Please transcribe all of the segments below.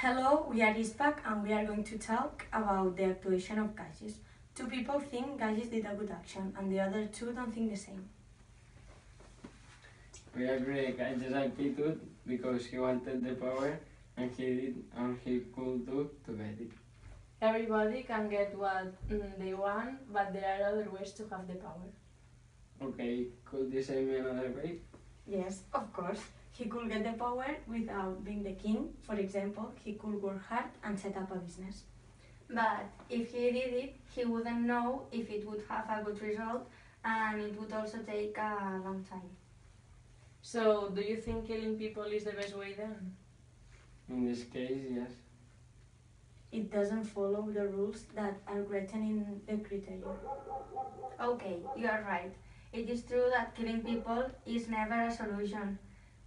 Hello, we are Ispak and we are going to talk about the actuation of Gagis. Two people think Gagis did a good action and the other two don't think the same. We agree Gagis acted good because he wanted the power and he did and he could do to get it. Everybody can get what they want, but there are other ways to have the power. Okay, could you say me another way? Yes, of course. He could get the power without being the king. For example, he could work hard and set up a business. But if he did it, he wouldn't know if it would have a good result, and it would also take a long time. So, do you think killing people is the best way then? In this case, yes. It doesn't follow the rules that are written in the criteria. Okay, you are right. It is true that killing people is never a solution.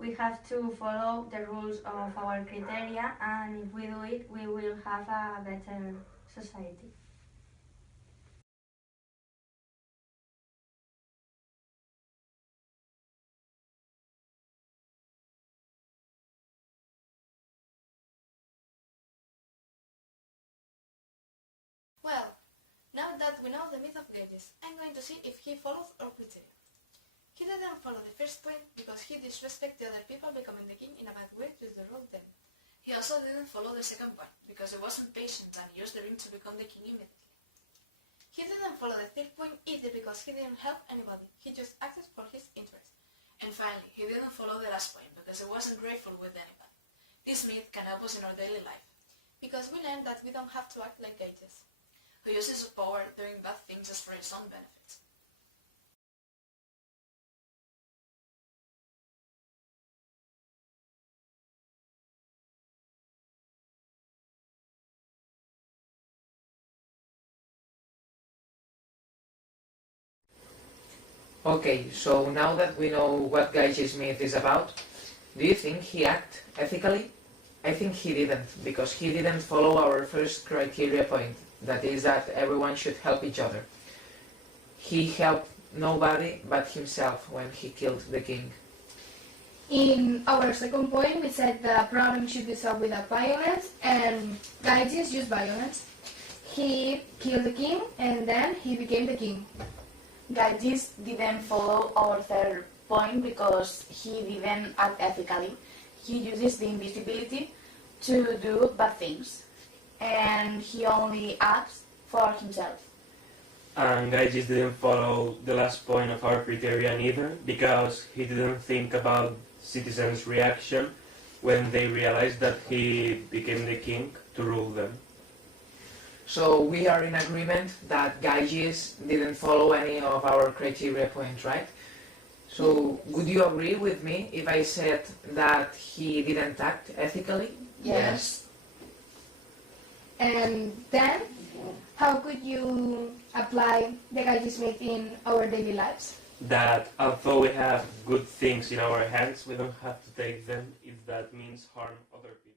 We have to follow the rules of our criteria, and if we do it, we will have a better society. Well, now that we know the myth of Gagis, I'm going to see if he follows our criteria. He didn't follow the first point because he disrespected other people becoming the king in a bad way to the role them. He also didn't follow the second point because he wasn't patient and used the ring to become the king immediately. He didn't follow the third point either because he didn't help anybody, he just acted for his interest. And finally, he didn't follow the last point because he wasn't grateful with anybody. This myth can help us in our daily life because we learn that we don't have to act like Gagis, who uses his power doing bad things just for his own benefits. Okay, so now that we know what Gaichi's myth is about, do you think he acted ethically? I think he didn't, because he didn't follow our first criteria point, that is that everyone should help each other. He helped nobody but himself when he killed the king. In our second point, we said the problem should be solved without violence, and Gaius used violence. He killed the king, and then he became the king. Gagis didn't follow our third point because he didn't act ethically. He uses the invisibility to do bad things, and he only acts for himself. And Gagis didn't follow the last point of our criterion either because he didn't think about citizens' reaction when they realized that he became the king to rule them. So we are in agreement that Gaius didn't follow any of our criteria points, right? So would you agree with me if I said that he didn't act ethically? Yes. And then, how could you apply the Gaius myth in our daily lives? That although we have good things in our hands, we don't have to take them if that means harm other people.